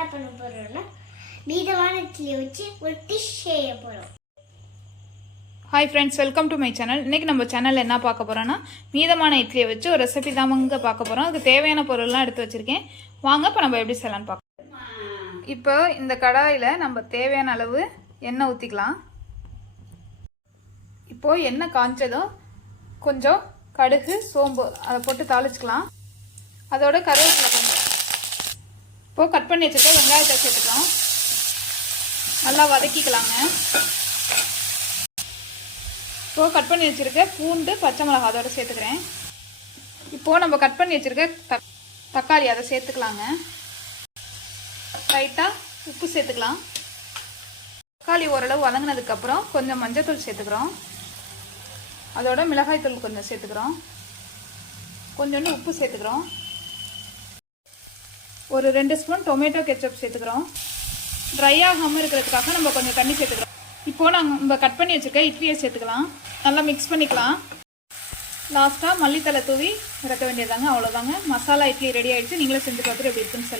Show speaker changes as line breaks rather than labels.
என்ன பண்ண போறோம்னா மீதமான இட்லியை வச்சு ஒரு டிஷ் செய்ய போகிறோம்
hi friends welcome to my channel இன்றைக்கி நம்ம சேனலில் என்ன பார்க்க போகிறோன்னா மீதமான இட்லியை வச்சு ஒரு ரெசிபி தாமங்க பார்க்க போகிறோம் அதுக்கு தேவையான பொருள்லாம் எடுத்து வச்சுருக்கேன். வாங்க இப்போ நம்ம எப்படி செய்யலாம்னு பார்க்கலாம். இப்போ இந்த கடாயில் நம்ம தேவையான அளவு எண்ணெய் ஊற்றிக்கலாம் இப்போது எண்ணெய் காய்ச்சதும் கொஞ்சம் கடுகு சோம்பு அதை போட்டு தாளிச்சிக்கலாம். அதோட கருவேப்பிலை கொஞ்சம் இப்போது கட் பண்ணி வச்சுருக்க வெங்காயத்தை சேர்த்துக்கலாம். நல்லா வதக்கிக்கலாங்க. இப்போ கட் பண்ணி வச்சுருக்க பூண்டு பச்சை மிளகா அதோட சேர்த்துக்கிறேன். இப்போ நம்ம கட் பண்ணி வச்சிருக்க தக் தக்காளி அதை சேர்த்துக்கலாங்க. லைட்டாக உப்பு சேர்த்துக்கலாம். தக்காளி ஓரளவு வதங்கினதுக்கப்புறம் கொஞ்சம் மஞ்சத்தூள் சேர்த்துக்கிறோம். அதோட மிளகாய்த்தூள் கொஞ்சம் சேர்த்துக்கிறோம். கொஞ்சோண்டு உப்பு சேர்த்துக்கிறோம். ஒரு ரெண்டு ஸ்பூன் டொமேட்டோ கெச்சப் சேர்த்துக்கிறோம். ட்ரை ஆகாமல் இருக்கிறதுக்காக நம்ம கொஞ்சம் தண்ணி சேர்த்துக்கிறோம். இப்போது நாங்கள் நம்ம கட் பண்ணி வச்சுருக்க இட்லியை சேர்த்துக்கலாம். நல்லா மிக்ஸ் பண்ணிக்கலாம். லாஸ்ட்டாக மல்லித்தலை தூவி இறக்க வேண்டியதாங்க அவ்வளோதாங்க மசாலா இட்லி ரெடி ஆகிடுச்சு நீங்களும் செஞ்சு பார்த்துட்டு எப்படி இருக்குன்னு சொல்லுங்கள்